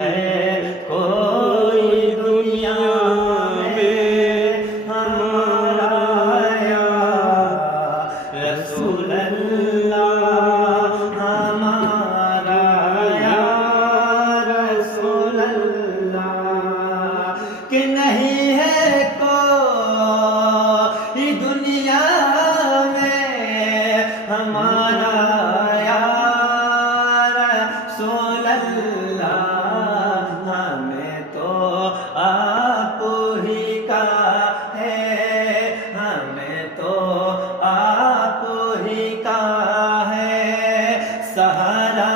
ہے کوئی دنیا میں ہمارا یا رسول اللہ، ہمارا یا رسول اللہ، کہ نہیں ہے کوئی دنیا میں ہمارا یا رسول اللہ، ہمیں تو آپ ہی کا ہے، ہمیں تو آپ ہی کا ہے سہارا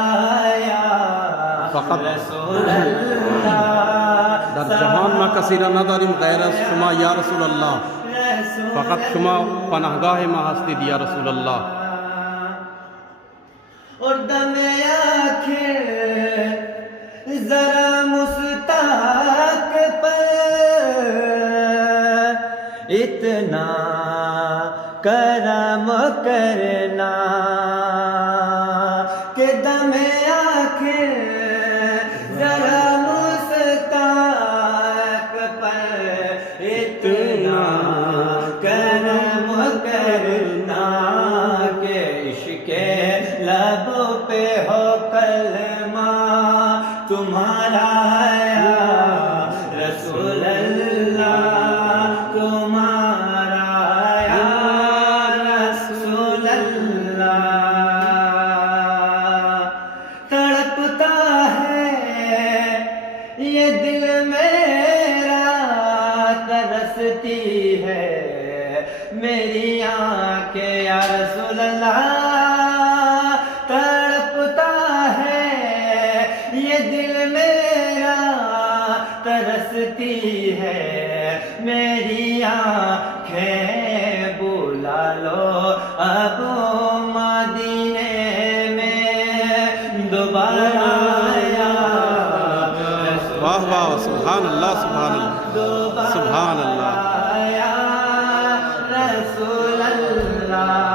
یا رسول اللہ۔ در جهان ما کسی را نداریم غیر از شما یا رسول الله، فقط شما پناهگاه ما هستید یا رسول الله۔ اور دم آخر ذرا مستاق پر اتنا کرم کرنا کہ دم آخر ذرا مستاق پر اتنا کرم کرنا کہ عشق لب پہ ہو کلمہ تمہارا یا رسول اللہ، تمہارا یا رسول اللہ۔ تڑپتا ہے یہ دل میرا، ترستی ہے میری آنکھیں یا رسول اللہ، تڑپتا ہے یہ دل میرا، ترستی ہے میری آنکھیں، بلا لو اب مدینے میں دوبارہ یا واہ واہ، سبحان اللہ سبحان اللہ سبحان اللہ۔ یا رسول اللہ۔